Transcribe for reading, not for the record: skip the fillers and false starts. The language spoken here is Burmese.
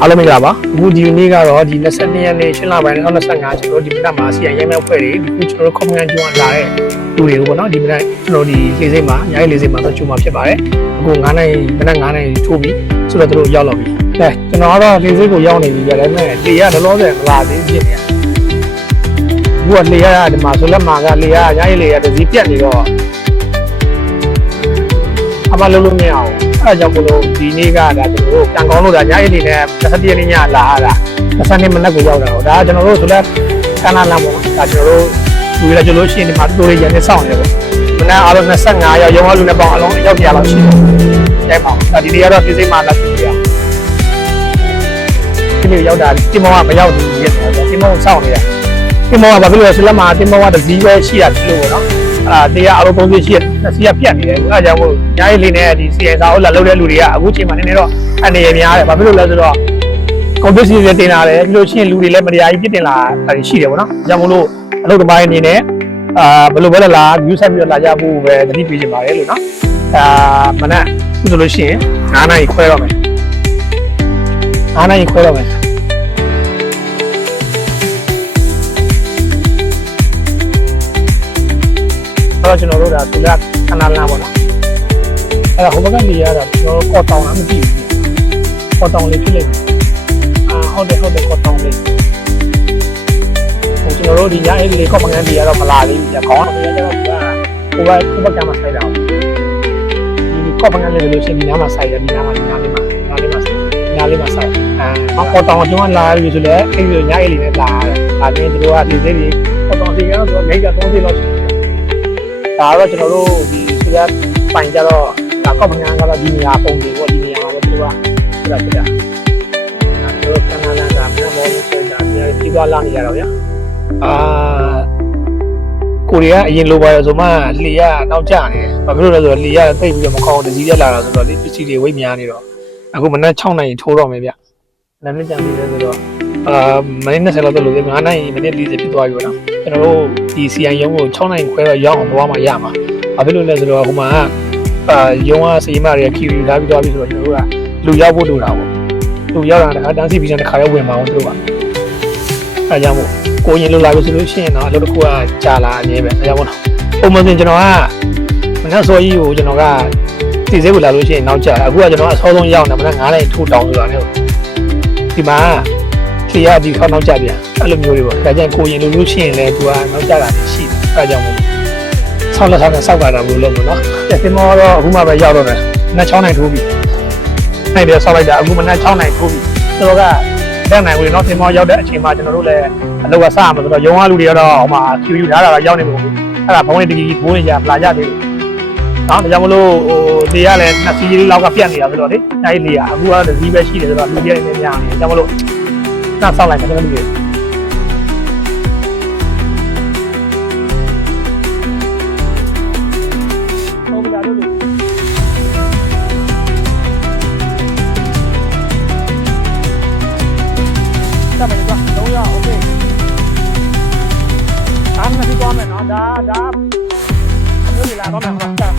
အားလုံးမင်္ဂလာပါအခုဒီနေ့ကတော့ဒီ22ရက်နေ့ရှင်းလပိုင်း2025ကျွန်တော်ဒီမနက်မှာစီရင်ရဲမြောက်ဖွဲ့တွေဒီကျွန်တော် comment ကျွန်းလာတဲ့လူတွေကိုပေါ့နော်ဒီမနက်ကျွန်တော်ဒီလေးစိတ်မှာညာရေးလေးစိတ်မှာတော့ကျွန်းမှာဖြစ်ပါတယ်အခု9နိုင်မနက်9နိုင်ထိုးပြီးဆိုတော့တို့ရောက်လာပြီအဲကျွန်တော်ကတော့လေးစိတ်ကိုရောက်နေပြီကြတယ်မဲ့လေရလောလောဆယ်မလာသေးဖြစ်နေအခုကလေရဒီမှာဆိုလက်မှာကလေရညာရေးလေရတစည်းပြတ်နေတော့အမလုံးလုံးမရအောင်အဲကြောင့်မလို့ဒီနေ့ကဒါကျွန်တော်တို့ကံကောင်းလို့ဒါညအိနေနဲ့21ရက်နေ့ညလာတာ22မိနစ်ကိုရောက်တာတော့ဒါကျွန်တော်တို့ဆိုလက်ကန္နာလမ်းပေါ့ဒါကျွန်တော်တို့လူရကြလို့ရှိရင်ဒီမှာတိုးရရနေဆောင်နေပေါ့မနက်အားလုံး25ရောက်ရုံးလူနဲ့ပေါင်းအလုံးရောက်ပြလောက်ရှိတယ်ပါဒါဒီနေ့ကတော့ပြည်စိတ်မှလာပြီရဒီနေ့ရောက်တာတင်မောကမရောက်ဘူးရက်တယ်တင်မောစောင့်နေတာတင်မောကဘာဖြစ်လို့လဲဆိုလက်မှာတင်မောကတစည်းပဲရှိတာဖြစ်လို့ပေါ့နော်တရားအလုံး30ရှိတဲ့စီးရပြတ်နေတယ်အဲဒါကြောင့်မို့ညာရေးလေးနဲ့ဒီစီရင်စာအုပ်လာလုပ်တဲ့လူတွေကအခုချိန်မှာနည်းနည်းတော့အနေရများတယ်ဘာဖြစ်လို့လဲဆိုတော့ကွန်ပျူတာတွေတင်လာတယ်ပြီးလို့ရှိရင်လူတွေလည်းမတရားကြီးပြစ်တင်လာတာရှိတယ်ပေါ့နော်ဒါကြောင့်မို့လို့အလုပ်သမားအနေနဲ့ဘယ်လိုပဲလာ view ဆက်ပြီးတော့လာကြဖို့ပဲတတိပေးချင်ပါတယ်လို့နော်မနက်ခုဆိုလို့ရှိရင်9နာရီခွဲတော့မယ်9နာရီခွဲတော့မယ်ကျွန်တော်တို့ဒါဆိုလက်ခဏလမ်းပေါ့နော်အဲ့ဒါဟိုဘက်ကနေရတာကျွန်တော်ကော့တောင်လားမသိဘူးကော့တောင်လေးဖြစ်လိမ့်မယ်ဟုတ်တယ်ကော့တောင်လေးဟိုကျွန်တော်တို့ဒီညအဲ့ဒီကော့ပကန်းကြီးကတော့မလာသေးဘူးကြာခေါင်းတော့ကျတော့ဟိုဘက်ကမှာဆိုင်တာဒီကော့ပကန်းလေးလို့ရှိရင်ဒီညမှာဆိုင်တယ်ဒီညလေးမှာဆိုင်ကော့တောင်ကျွန်တော်လာပြီဆိုလဲအဲ့ဒီညအဲ့လေးနဲ့လာတယ်ဒါပြင်သူတို့ကဒီသေးကြီးကော့တောင်စီကတော့သူကမိတ်က30လောက်ရှိဒါတော့ကျွန်တော်တို့ဒီဆိုရပိုင်ကြတော့ဒါကော့ပငန်းကတော့ဒီနေရာပုံတွေပေါ့ဒီနေရာမှာပဲသူကဆိုတာဖြစ်တာကျွန်တော်ကနာလာတာပြန်ပေါ်လို့ဆိုတာဒီသွားလာနေကြတော့ဗျာကိုရီးယားအရင်လိုပါရဆိုမှလေရနောက်ကျနေတယ်ဘာဖြစ်လို့လဲဆိုတော့လေရတိတ်ပြီးတော့မကောင်းတစည်းရက်လာတာဆိုတော့လေပစ္စည်းတွေဝိတ်များနေတော့အခုမနက်6နိုင်ထိုးတော့မယ်ဗျနာမည်ကြံနေတယ်ဆိုတော့မင်းနဲ့ဆက်လို့တော့လို့9နိုင်မိနစ်40ဖြစ်သွားပြီပေါ့နော်ကျွန်တော်တို့ဒီ CI ရုံးကို6နိုင်ခွဲတော့ရောက်အောင်သွားမှရမှာဘာဖြစ်လို့လဲဆိုတော့ဟိုမှာရုံးကစီမတွေက queue ထားပြီးသွားပြီဆိုတော့ကျွန်တော်တို့ကလူရောက်ဖို့လိုတာပေါ့လူရောက်တာတခါတန်းစီပြီးတစ်ခါရောက်ဝင်မှာအောင်သူတို့ကအဲကြောင့်မို့ကိုရင်လိုလာပြီဆိုလို့ရှိရင်တော့အလုပ်တစ်ခုကကြာလာအမြဲပဲအဲကြောင့်မို့ပုံမှန်ဆိုကျွန်တော်ကမနက်စောကြီးကိုကျွန်တော်ကစီစေးကိုလာလို့ရှိရင်နောက်ကျအခုကကျွန်တော်အစောဆုံးရောက်နေမနက်9နိုင်ထိုးတောင်းဆိုတာနဲ့ဒီမှာခေရဒီခေါက်နောက်ကျပြန်အဲ့လိုမျိုးတွေပေါ့ဒါကြောင့်ကိုရင်လိုလို့ရှိရင်လည်းသူကနောက်ကျတာရှိတယ်အဲကြောင့်မို့ဆောက်လက်ဆောက်နဲ့စောက်ကြတာလို့လုပ်လို့နော်တင်မောတော့အခုမှပဲရောက်တော့တယ်မနက်6နိုင်ထိုးပြီနိုင်တယ်ဆောက်လိုက်တာအခုမနက်6နိုင်ထိုးပြီသူတို့ကတက်နိုင်ဝင်တော့တင်မောရောက်တဲ့အချိန်မှာကျွန်တော်တို့လည်းအလုပ်ကစရမှာဆိုတော့ရုံးကလူတွေကတော့ဟိုမှာ queue ယူထားတာကရောက်နေပုံဘူးအဲ့ဒါဘုံလေးတကြီးဘိုးနေကြလာကြသေးတယ်နော်ဒါကြောင့်မလို့ဟိုတေးရလည်းနှစ်စီးလေးလောက်ကပြတ်နေတာဆိုတော့လေအဲ့ဒီလေအခုကတော့တစီးပဲရှိတယ်ဆိုတော့လူတွေလည်းများနေတယ်ဒါကြောင့်မလို့နှာဆောက်လိုက်တယ်ကျွန်တော်တို့လုံးရโอเคအားမသိသွားမယ်နော်ဒါမျိုးလာတော့မယ်ဟုတ်လား